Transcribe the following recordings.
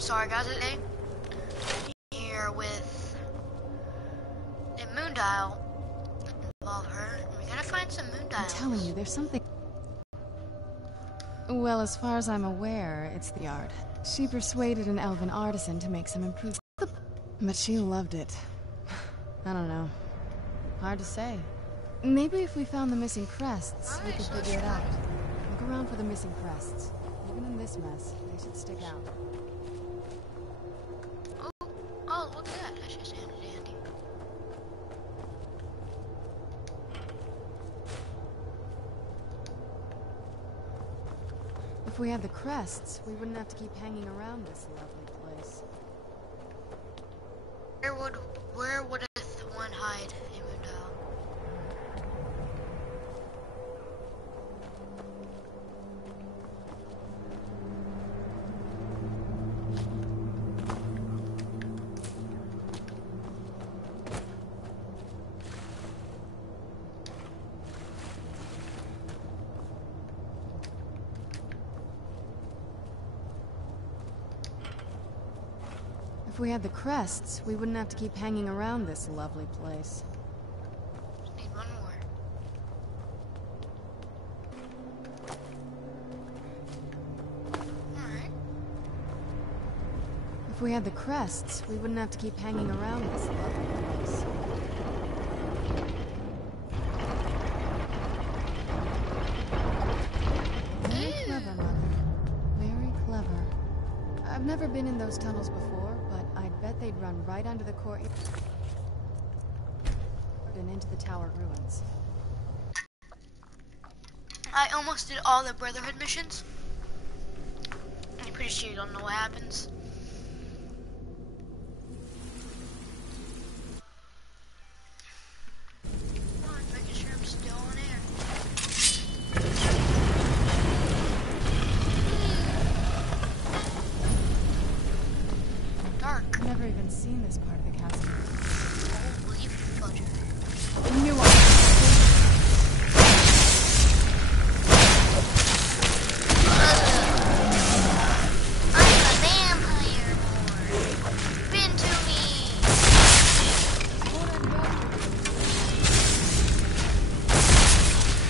sorry guys, today here with a moon dial. Involve her. We gotta find some moon dials. I'm telling you, there's something. Well, as far as I'm aware, it's the art. She persuaded an elven artisan to make some improvements, but she loved it. I don't know. Hard to say. Maybe if we found the missing crests, we could figure it out. Look around for the missing crests. Even in this mess, they should stick out. Oh, look at that. That's just handy dandy. If we had the crests, we wouldn't have to keep hanging around this lovely place. Where would one hide a moon dial? If we had the crests, we wouldn't have to keep hanging around this lovely place. Just need one more. Alright. If we had the crests, we wouldn't have to keep hanging around this lovely place. Very clever, Mother. Very clever. I've never been in those tunnels before, but I'd bet they'd run right under the courtyard and into the tower ruins. I almost did all the Brotherhood missions. I'm pretty sure you don't know what happens. Come on, making sure I'm still on air. Dark. I've never even seen this part of the castle. Holy fudger. I knew I I'm a vampire lord. Been to me.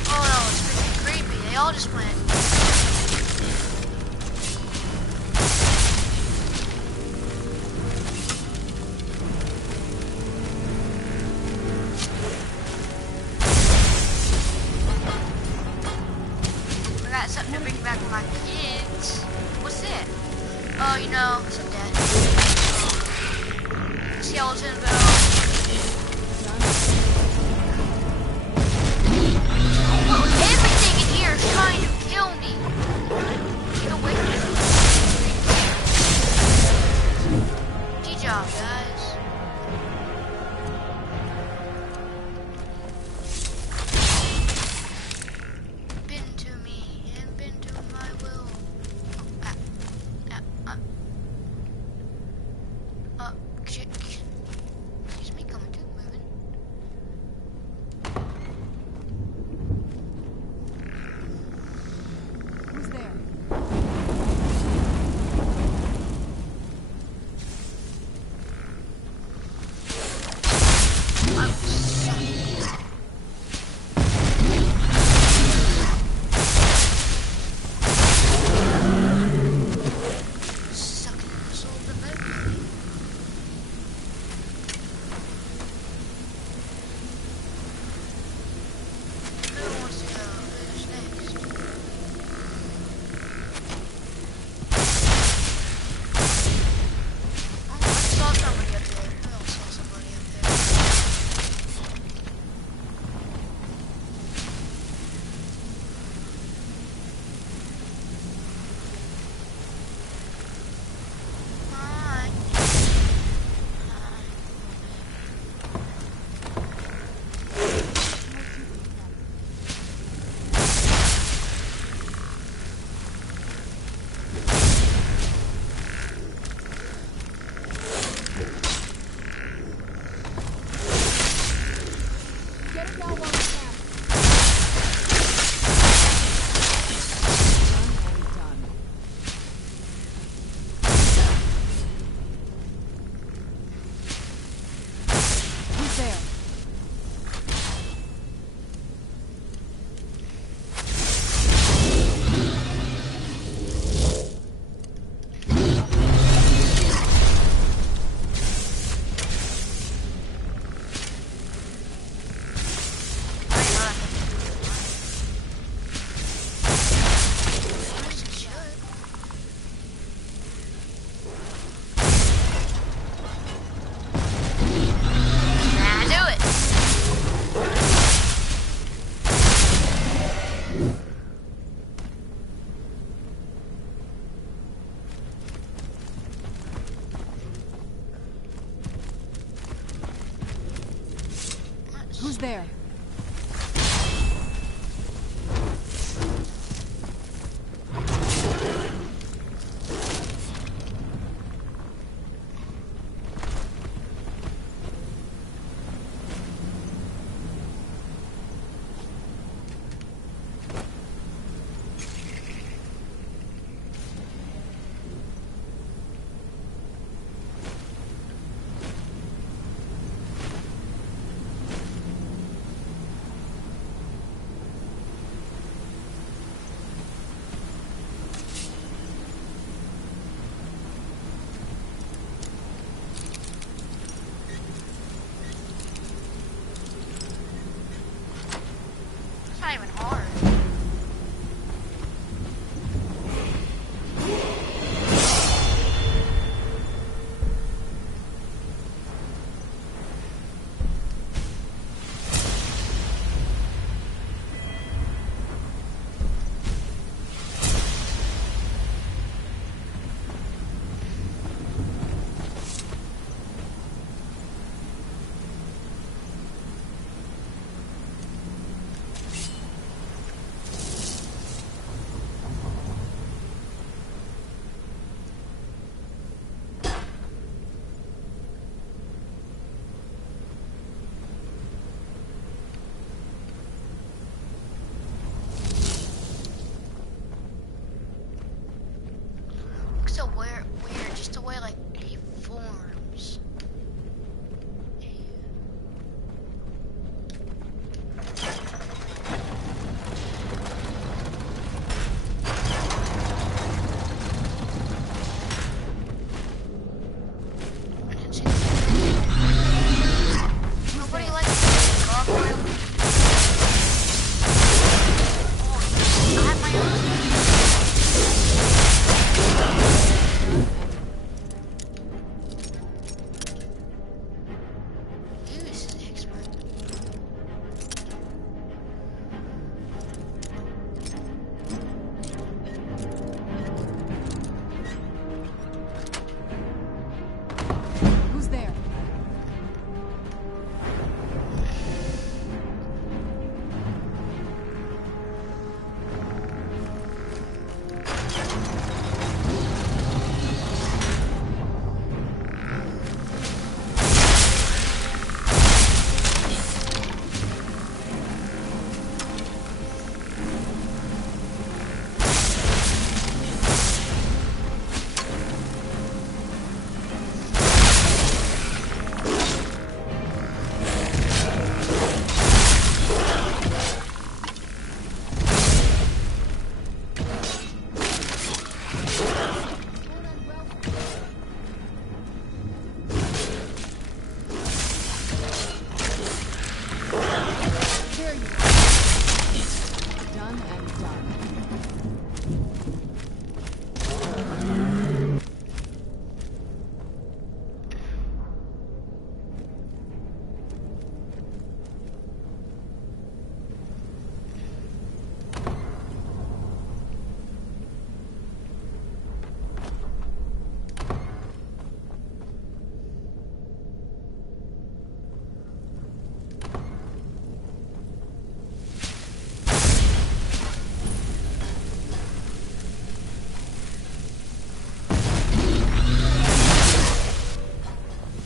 Oh no, it's freaking creepy. They all just went. I got something to bring back for my kids. What's it? Oh, you know, some dead. Skeleton bell. Everything in here is trying to kill me. Get away from me. Good job, guys. Been to me and been to my will. There you go. Done and done.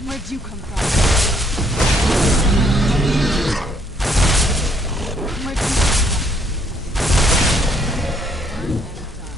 Where'd you come from? Where'd you come from? Done and done.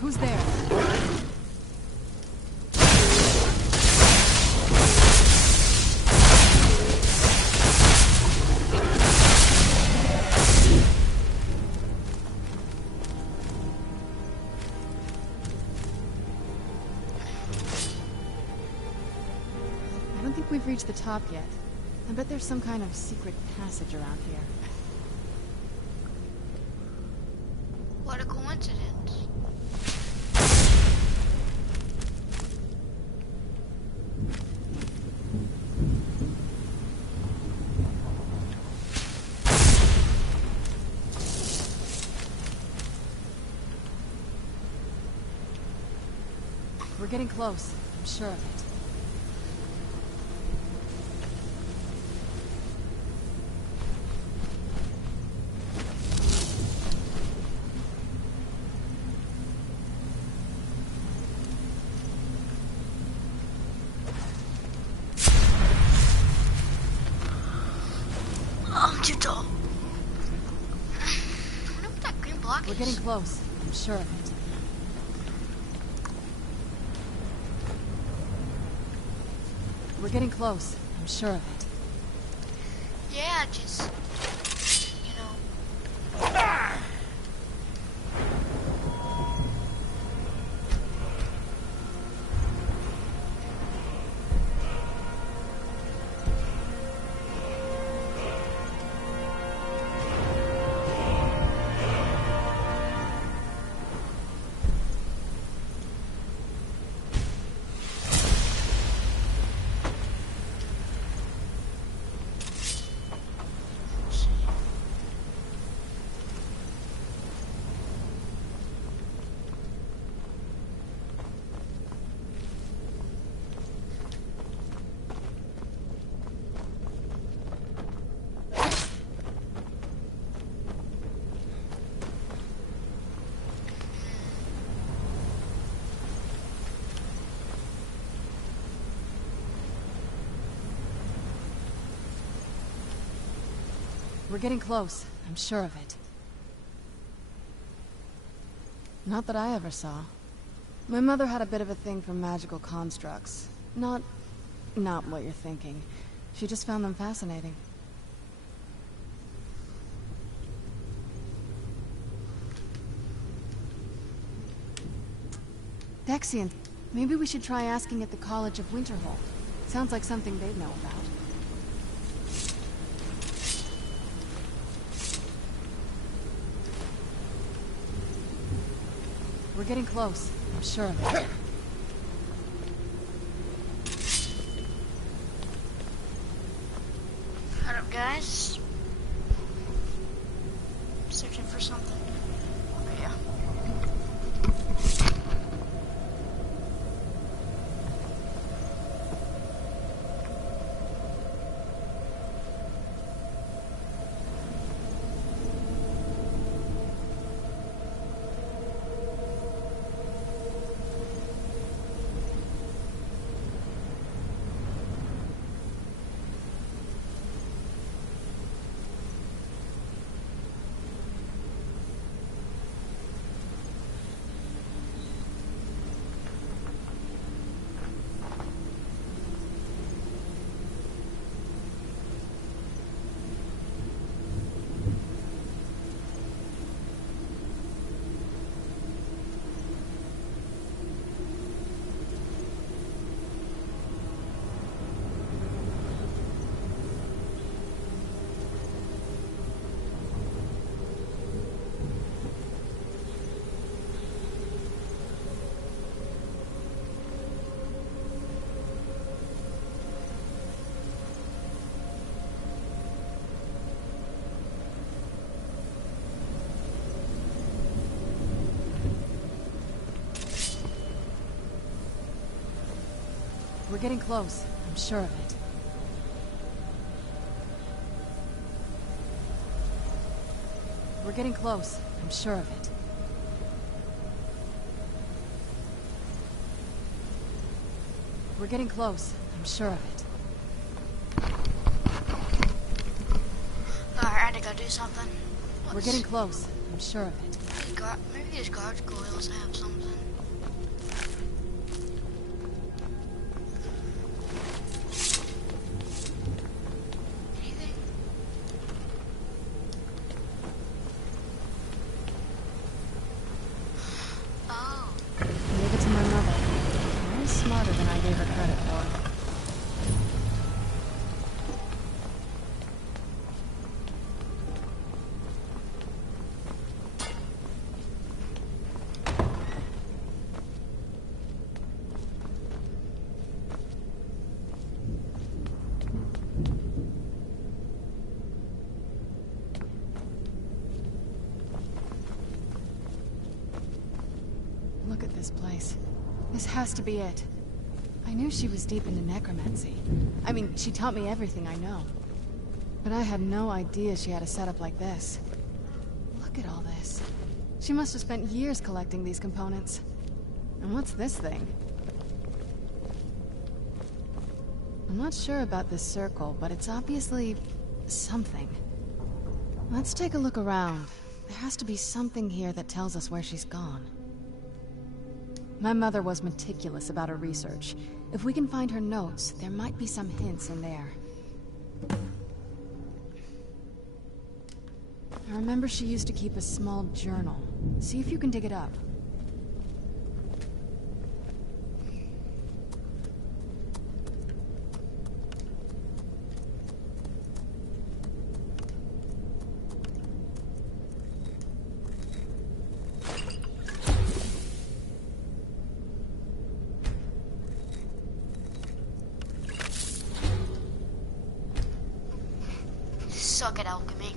Who's there? I don't think we've reached the top yet. I bet there's some kind of secret passage around here. What a coincidence. We're getting close. I'm sure of it. I'm too tall. I wonder what that green block is. We're getting close. I'm sure of it. We're getting close. I'm sure of it. Yeah, just, you know. We're getting close. I'm sure of it. Not that I ever saw. My mother had a bit of a thing for magical constructs. Not what you're thinking. She just found them fascinating. Dexian, maybe we should try asking at the College of Winterhold. Sounds like something they'd know about. We're getting close. I'm sure of it. Hold up, guys. Searching for something. Oh, yeah. We're getting close. I'm sure of it. We're getting close. I'm sure of it. We're getting close. I'm sure of it. Alright, I had to go do something. We're getting close. I'm sure of it. Maybe these gargoyles have something. Anything? Oh. Gave it to my mother. Way smarter than I gave her credit for. Look at this place. This has to be it. I knew she was deep into necromancy. I mean, she taught me everything I know. But I had no idea she had a setup like this. Look at all this. She must have spent years collecting these components. And what's this thing? I'm not sure about this circle, but it's obviously something. Let's take a look around. There has to be something here that tells us where she's gone. My mother was meticulous about her research. If we can find her notes, there might be some hints in there. I remember she used to keep a small journal. See if you can dig it up. Suck at alchemy.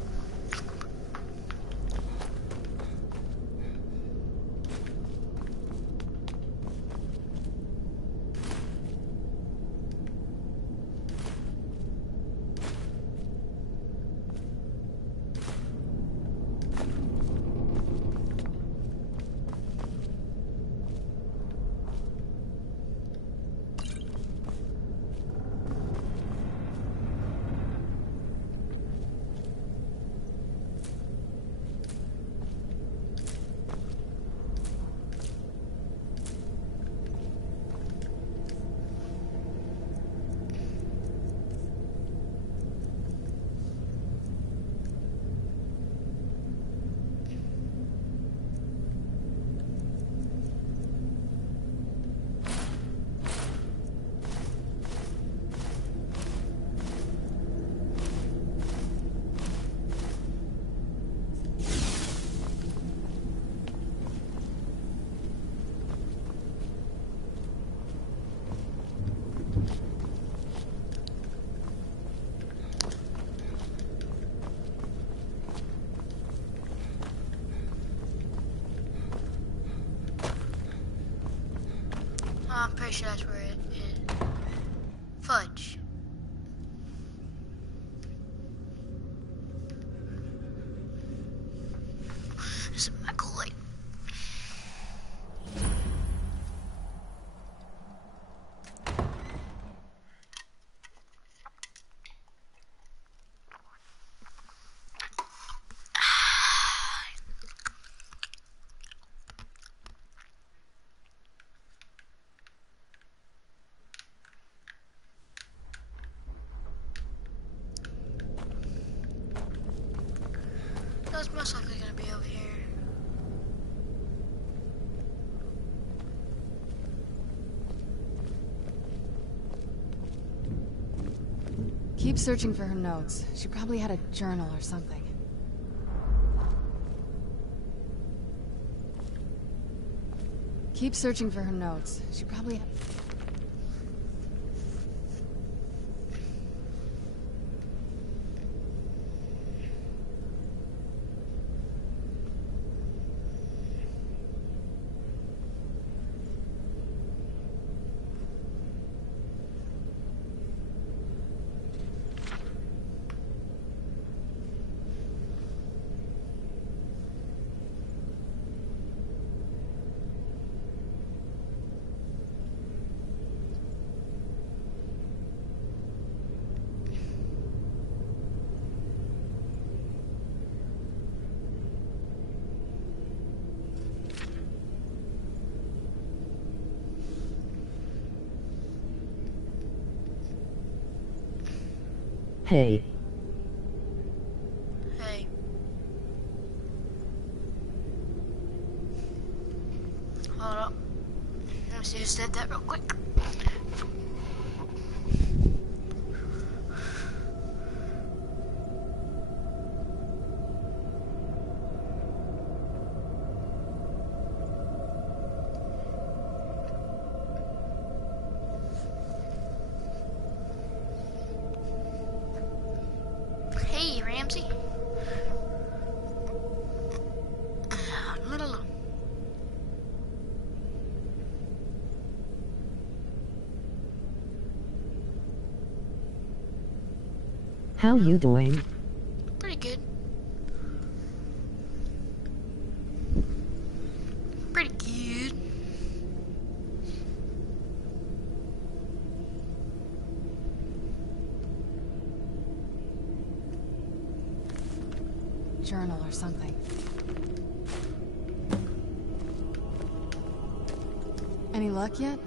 I'm pretty sure that's where it is. Fudge. This is my Kool-Aid. That's most likely gonna be over here. Keep searching for her notes. She probably had a journal or something. Keep searching for her notes. She probably had... Hey. Hey. Hold up. Let me see who said that real quick. Hey, Ramsey. Little. How you doing? Pretty good. Pretty good. Journal or something. Any luck yet?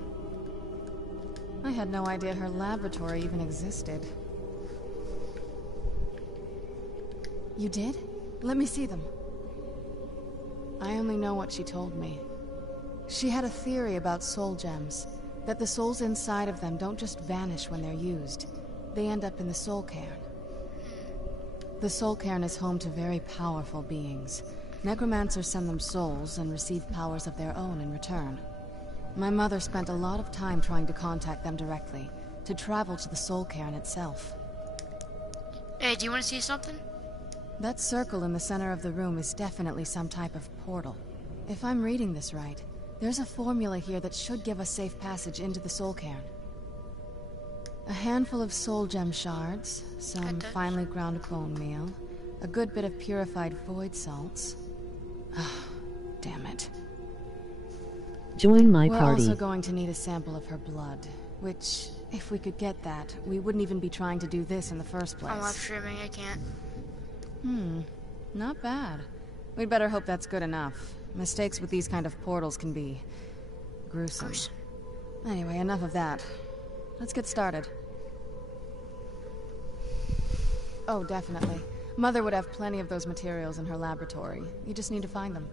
I had no idea her laboratory even existed. You did? Let me see them. I only know what she told me. She had a theory about soul gems, that the souls inside of them don't just vanish when they're used. They end up in the soul cairn. The soul cairn is home to very powerful beings. Necromancers send them souls and receive powers of their own in return. My mother spent a lot of time trying to contact them directly, to travel to the soul cairn itself. Hey, do you want to see something? That circle in the center of the room is definitely some type of portal. If I'm reading this right, there's a formula here that should give us safe passage into the soul cairn. A handful of soul gem shards, some finely ground bone meal, a good bit of purified void salts. Ah, damn it. Join my We're party. also going to need a sample of her blood, which, if we could get that, we wouldn't even be trying to do this in the first place. I'm live streaming, I can't. Not bad. We'd better hope that's good enough. Mistakes with these kind of portals can be gruesome. Anyway, enough of that. Let's get started. Oh, definitely. Mother would have plenty of those materials in her laboratory. You just need to find them.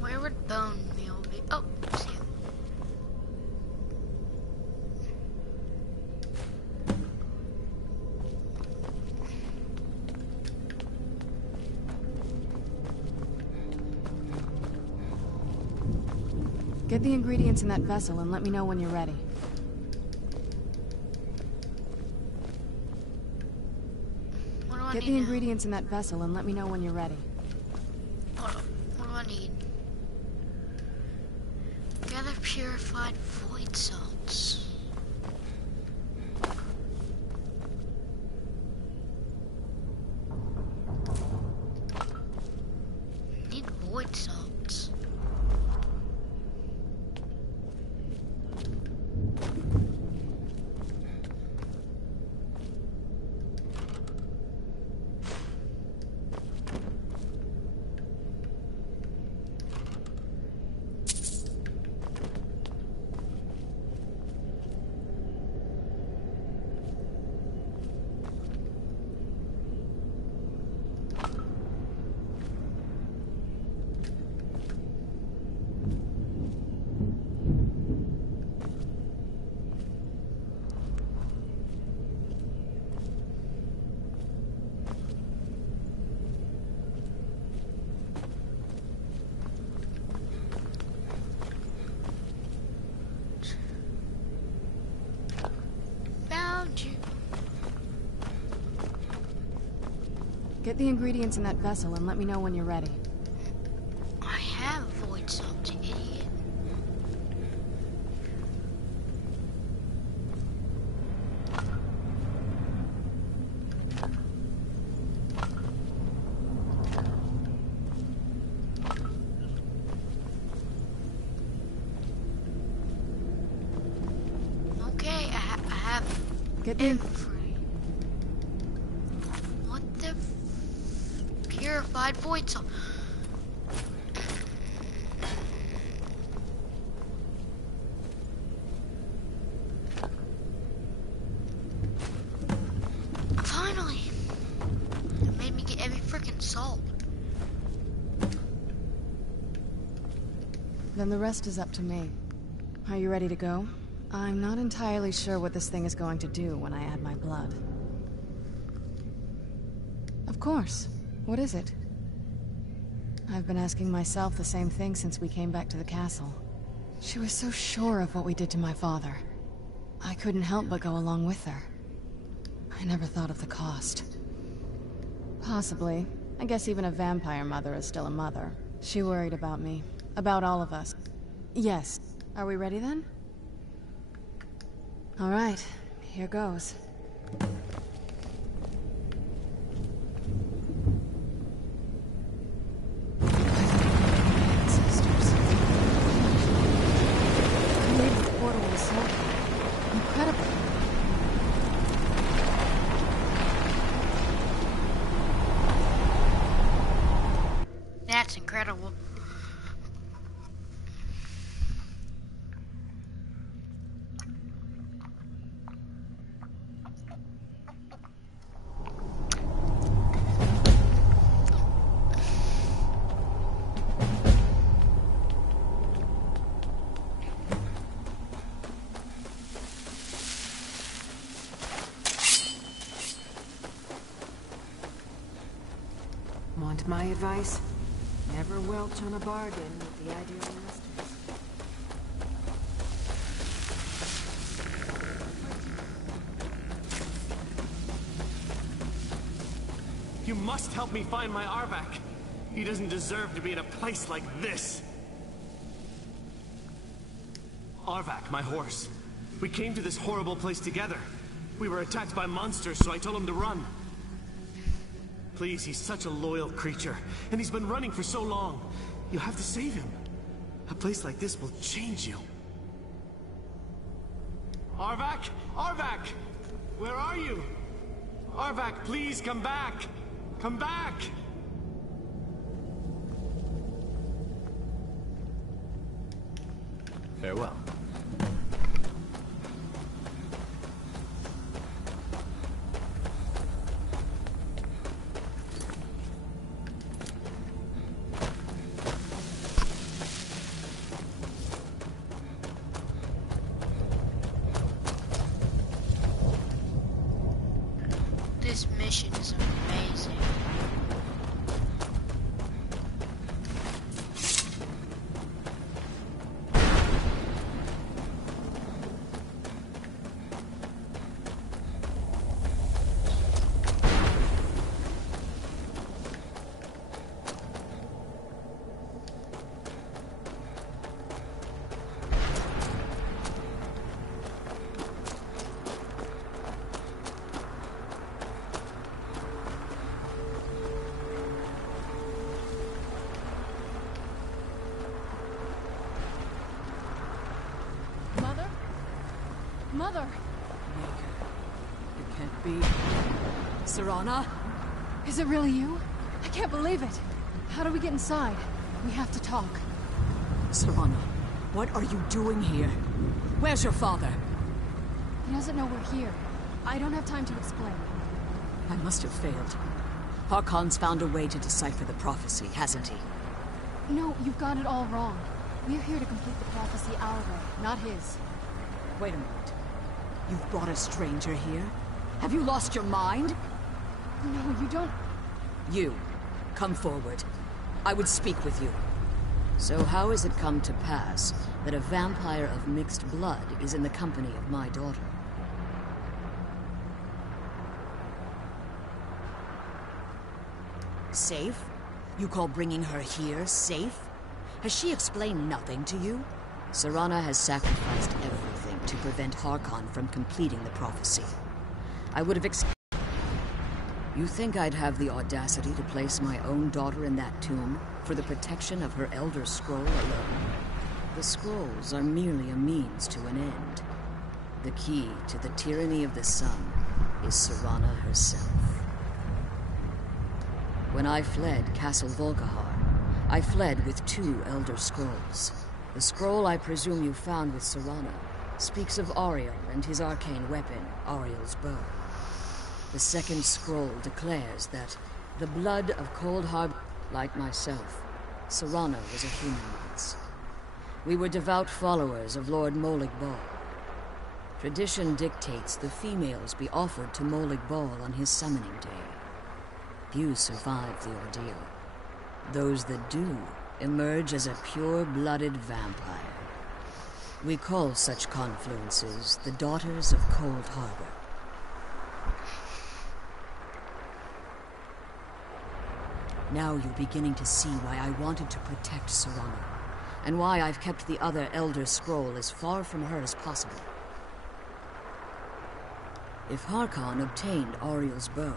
Where would bone meal be? Oh, see it. Get the ingredients in that vessel and let me know when you're ready. What do I Get need the now? ingredients in that vessel and let me know when you're ready. Hold on. What do I need? Gather purified void salts. Need void salts. Found you. Get the ingredients in that vessel and let me know when you're ready. I have void salts, you idiot. have Get me. What the purified void soul? Finally! It made me get every freaking salt. Then the rest is up to me. Are you ready to go? I'm not entirely sure what this thing is going to do when I add my blood. Of course. What is it? I've been asking myself the same thing since we came back to the castle. She was so sure of what we did to my father. I couldn't help but go along with her. I never thought of the cost. Possibly. I guess even a vampire mother is still a mother. She worried about me. About all of us. Yes. Are we ready then? All right. Here goes. Ancestors. Created the portal with soul. Incredible. That's incredible. Want my advice? Never welch on a bargain with the ideal masters. You must help me find my Arvak. He doesn't deserve to be in a place like this. Arvak, my horse. We came to this horrible place together. We were attacked by monsters, so I told him to run. Please, he's such a loyal creature, and he's been running for so long. You have to save him. A place like this will change you. Arvak! Arvak! Where are you? Arvak, please come back! Come back! Farewell. This mission is amazing. Mother? Mother! It can't be. Serana? Is it really you? I can't believe it. How do we get inside? We have to talk. Serana, what are you doing here? Where's your father? He doesn't know we're here. I don't have time to explain. I must have failed. Harkon's found a way to decipher the prophecy, hasn't he? No, you've got it all wrong. We're here to complete the prophecy our way, not his. Wait a minute. You've brought a stranger here? Have you lost your mind? No, you don't... You, come forward. I would speak with you. So how has it come to pass that a vampire of mixed blood is in the company of my daughter? Safe? You call bringing her here safe? Has she explained nothing to you? Serana has sacrificed everything to prevent Harkon from completing the prophecy. I would have You think I'd have the audacity to place my own daughter in that tomb for the protection of her Elder Scroll alone? The scrolls are merely a means to an end. The key to the tyranny of the sun is Serana herself. When I fled Castle Volkihar, I fled with 2 Elder Scrolls. The scroll I presume you found with Serana speaks of Ariel and his arcane weapon, Ariel's bow. The second scroll declares that the blood of Cold Harbor, like myself, Serana was a human once. We were devout followers of Lord Molig Bal. Tradition dictates the females be offered to Molig Bal on his summoning day. Few survive the ordeal. Those that do emerge as a pure-blooded vampire. We call such confluences the Daughters of Cold Harbor. Now you're beginning to see why I wanted to protect Serana, and why I've kept the other Elder Scroll as far from her as possible. If Harkon obtained Ariel's bow,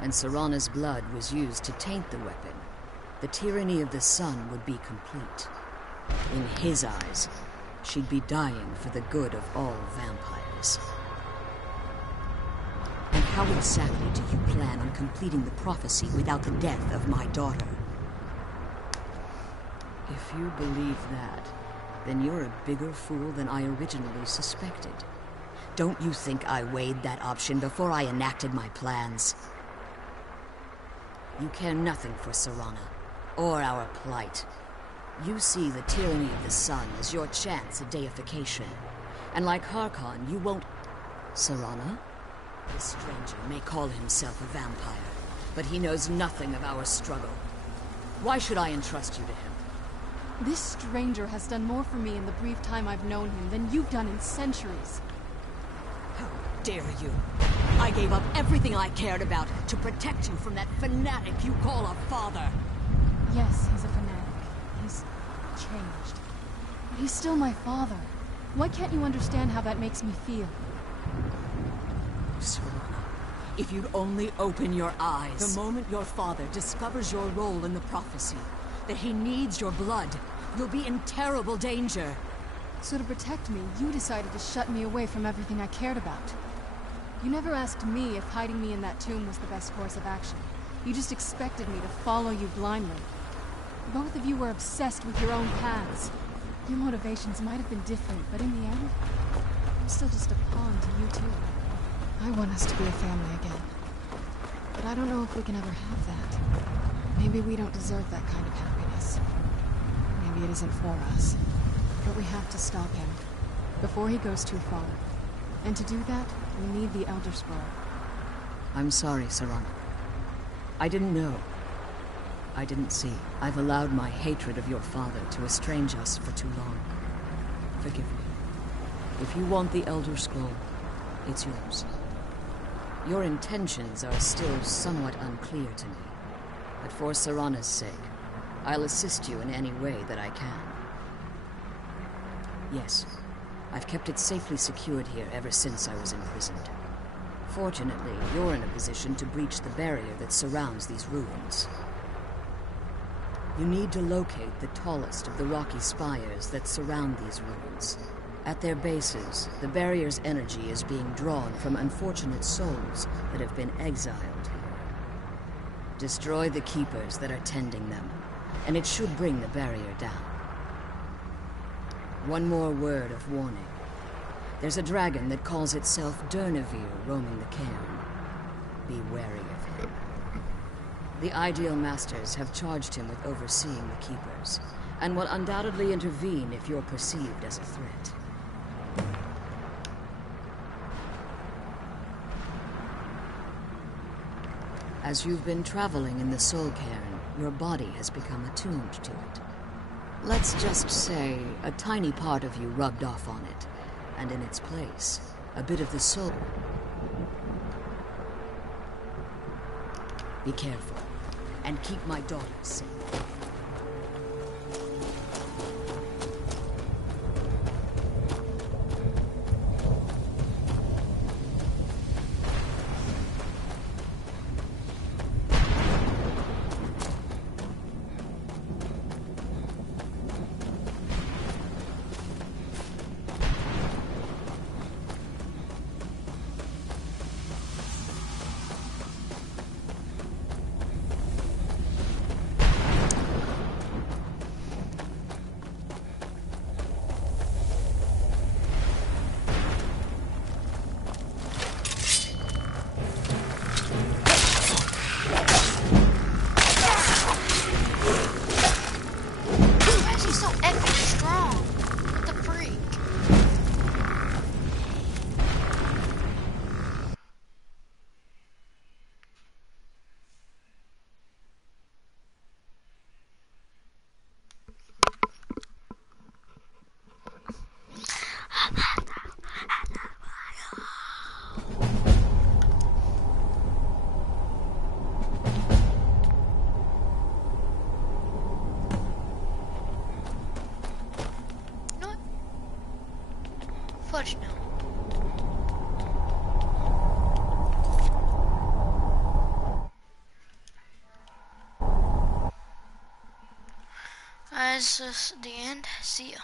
and Serana's blood was used to taint the weapon, the tyranny of the sun would be complete. In his eyes, she'd be dying for the good of all vampires. And how exactly do you plan on completing the prophecy without the death of my daughter? If you believe that, then you're a bigger fool than I originally suspected. Don't you think I weighed that option before I enacted my plans? You care nothing for Serana, or our plight. You see the tyranny of the sun as your chance at deification. And like Harkon, you won't... Serana? This stranger may call himself a vampire, but he knows nothing of our struggle. Why should I entrust you to him? This stranger has done more for me in the brief time I've known him than you've done in centuries. How dare you? I gave up everything I cared about to protect you from that fanatic you call a father. Yes, he's a fanatic. He's changed. But he's still my father. Why can't you understand how that makes me feel? Serana, if you'd only open your eyes. The moment your father discovers your role in the prophecy, that he needs your blood, you'll be in terrible danger. So to protect me, you decided to shut me away from everything I cared about. You never asked me if hiding me in that tomb was the best course of action. You just expected me to follow you blindly. Both of you were obsessed with your own paths. Your motivations might have been different, but in the end, I'm still just a pawn to you two. I want us to be a family again. But I don't know if we can ever have that. Maybe we don't deserve that kind of happiness. Maybe it isn't for us. But we have to stop him, before he goes too far. And to do that, we need the Elder Scroll. I'm sorry, Serana. I didn't know. I didn't see. I've allowed my hatred of your father to estrange us for too long. Forgive me. If you want the Elder Scroll, it's yours. Your intentions are still somewhat unclear to me, but for Serana's sake, I'll assist you in any way that I can. Yes, I've kept it safely secured here ever since I was imprisoned. Fortunately, you're in a position to breach the barrier that surrounds these ruins. You need to locate the tallest of the rocky spires that surround these ruins. At their bases, the barrier's energy is being drawn from unfortunate souls that have been exiled here. Destroy the keepers that are tending them, and it should bring the barrier down. One more word of warning. There's a dragon that calls itself Durnevere roaming the cairn. Be wary of him. The Ideal Masters have charged him with overseeing the keepers, and will undoubtedly intervene if you're perceived as a threat. As you've been traveling in the Soul Cairn, your body has become attuned to it. Let's just say a tiny part of you rubbed off on it, and in its place, a bit of the soul. Be careful, and keep my daughter safe. Fudge no. Guys, this is the end. See ya.